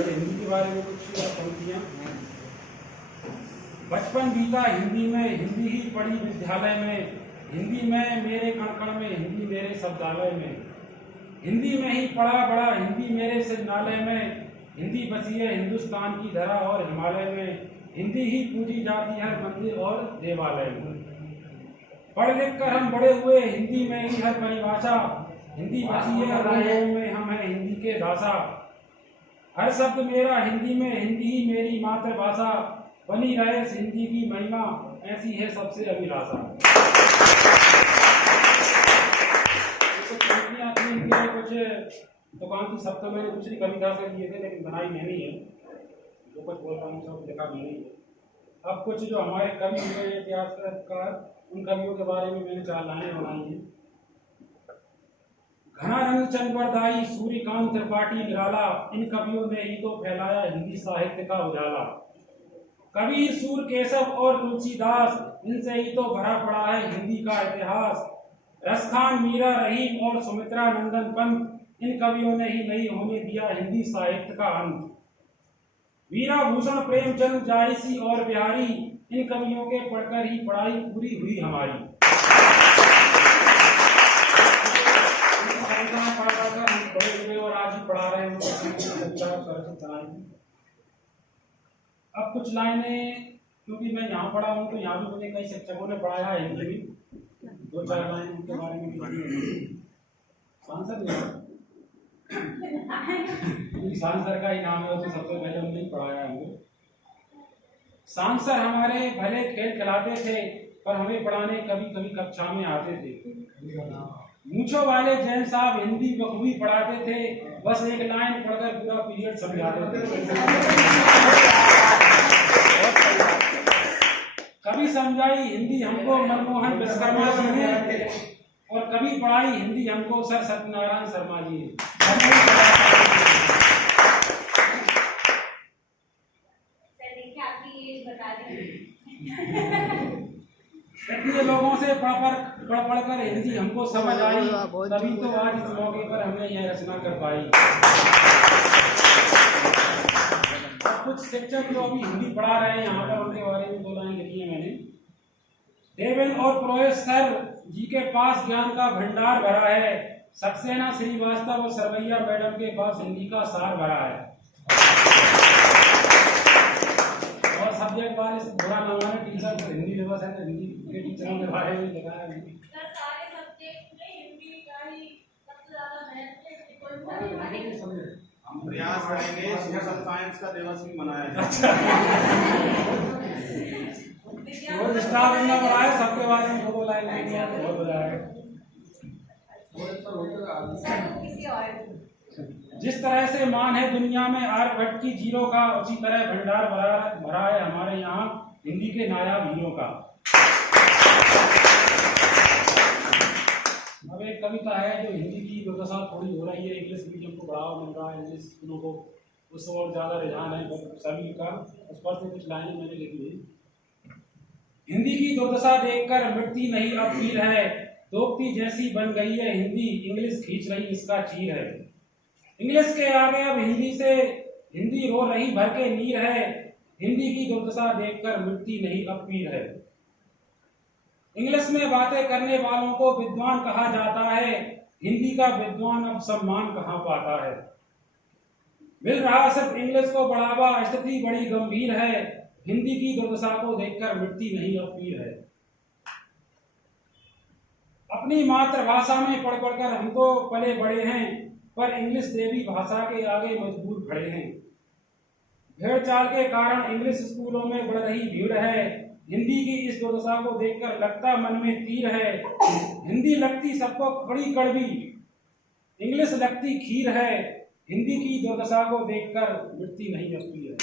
पहले हिंदी के बारे में कुछ पंक्तियाँ। बचपन बीता हिंदी में, हिंदी ही पढ़ी विद्यालय में, हिंदी में मेरे कण कण में, हिंदी मेरे शब्दालय में, हिंदी में ही पढ़ा बड़ा, हिंदी मेरे सिरनालय में, हिंदी बसी है हिंदुस्तान की धरा और हिमालय में, हिंदी ही पूजी जाती है मंदिर और देवालय में। पढ़ लिख कर हम बड़े हुए हिंदी में ही हर परिभाषा, हिंदी बसी है रोम में, हम हैं हिंदी के दासा। हर शब्द मेरा हिंदी में, हिंदी ही मेरी मातृभाषा, बनी रहे इस हिंदी की महिमा, ऐसी है सबसे अभिलाषा। कुछ दुकान की सब तो मैंने दूसरी कविता से लिए थे, लेकिन बनाई मैंने ही है। जो कुछ बोलता हूँ सब लिखा मैंने ही है। अब कुछ जो हमारे कवि हुए इतिहासकार, उन कवियों के बारे में मैंने 4 लाइनें बनाई हैं। घना रंग चंद्रवरदायी, सूर्यकांत त्रिपाठी निराला, इन कवियों ने ही तो फैलाया हिंदी साहित्य का उजाला। कबीर, सूर, केशव और तुलसीदास, इनसे ही तो भरा पड़ा है हिंदी का इतिहास। रसखान, मीरा, रहीम और सुमित्रा नंदन पंत, इन कवियों ने ही नहीं होने दिया हिंदी साहित्य का अंत। वीरा भूषण, प्रेमचंद, जायसी और बिहारी, इन कवियों के पढ़कर ही पढ़ाई पूरी हुई हमारी। बड़े हुए और आज ही पढ़ा रहे हैं। अब कुछ लाइनें, क्योंकि मैं यहाँ पढ़ा हूँ तो यहाँ भी मुझे कई शिक्षकों ने पढ़ाया है हिंदी में, 2-4 लाइन उनके बारे में। सांसद सांसद का ही नाम है, तो सबसे पहले उन्हें पढ़ाया है। सांसद हमारे भले खेल खिलाते थे, पर हमें पढ़ाने कभी कभी कक्षा में आते थे। मूंछों वाले जैन साहब हिंदी बखूबी पढ़ाते थे, बस एक लाइन पढ़कर पूरा पीरियड समझाते थे। कभी समझाई हिंदी हमको मनमोहन विश्वकर्मा जी ने, और कभी पढ़ाई हिंदी हमको सर सत्यनारायण शर्मा जी ने। इतने लोगों से पढ़ कर हिंदी हमको समझ आई, तभी तो आज इस मौके पर हमने यह रचना कर पाई। कुछ शिक्षक जो अभी हिंदी पढ़ा रहे हैं यहाँ पर, उनके बारे में 2 लाइन लिखी है मैंने। देवेन और प्रोफेसर जी के पास ज्ञान का भंडार भरा है, सक्सेना श्रीवास्तव और सरवैया मैडम के पास हिंदी का सार भरा है। और सब्जेक्ट बारे में बुरा ना माने, टीचर हिंदी दिवस है तो हिंदी के टीचरों के बारे में लिखा है। सारे सब्जेक्ट में हिंदी का ही सबसे ज्यादा महत्व है। हम प्रयास करेंगे सोशल साइंस का दिवस भी मनाया जाए। और स्टाफ इतना बड़ा है, सबके बारे में 2 लाइन लिखी बहुत बड़ा है। जिस तरह से मान है दुनिया में आर्यभट्ट की जीरो का, उसी तरह भंडार भरा है हमारे यहाँ हिंदी के नायाब हीरो का। अब एक कविता है जो हिंदी की दुर्दशा थोड़ी हो रही है, इंग्लिश मीडियम को बढ़ावा मिल रहा है, इंग्लिश स्कूलों को उस और ज़्यादा रुझान है सभी का, उस पर से कुछ लाइनें मैंने लिखी है। हिंदी की दुर्दशा देखकर मिटती नहीं अब पीर है, दोगती जैसी बन गई है हिंदी, इंग्लिश खींच रही इसका चीर है। इंग्लिश के आगे अब हिंदी से हिंदी रो रही भर के नीर है, हिंदी की दुर्दशा देखकर मिटती नहीं अब पीर है। इंग्लिश में बातें करने वालों को विद्वान कहा जाता है, हिंदी का विद्वान अब सम्मान कहाँ पाता है। मिल रहा सिर्फ इंग्लिश को बढ़ावा, स्थिति बड़ी गंभीर है, हिंदी की दुर्दशा को देखकर मिटती नहीं अब पीर है। अपनी मातृभाषा में पढ़ पढ़कर हम तो पले बड़े हैं, पर इंग्लिश देवी भाषा के आगे मजबूर खड़े हैं। भेड़ चाल के कारण इंग्लिश स्कूलों में बढ़ रही भीड़ है, हिंदी की इस दुर्दशा को देखकर लगता मन में तीर है। हिंदी लगती सबको बड़ी कड़वी, इंग्लिश लगती खीर है, हिंदी की दुर्दशा को देखकर मिटती नहीं अब पीर है।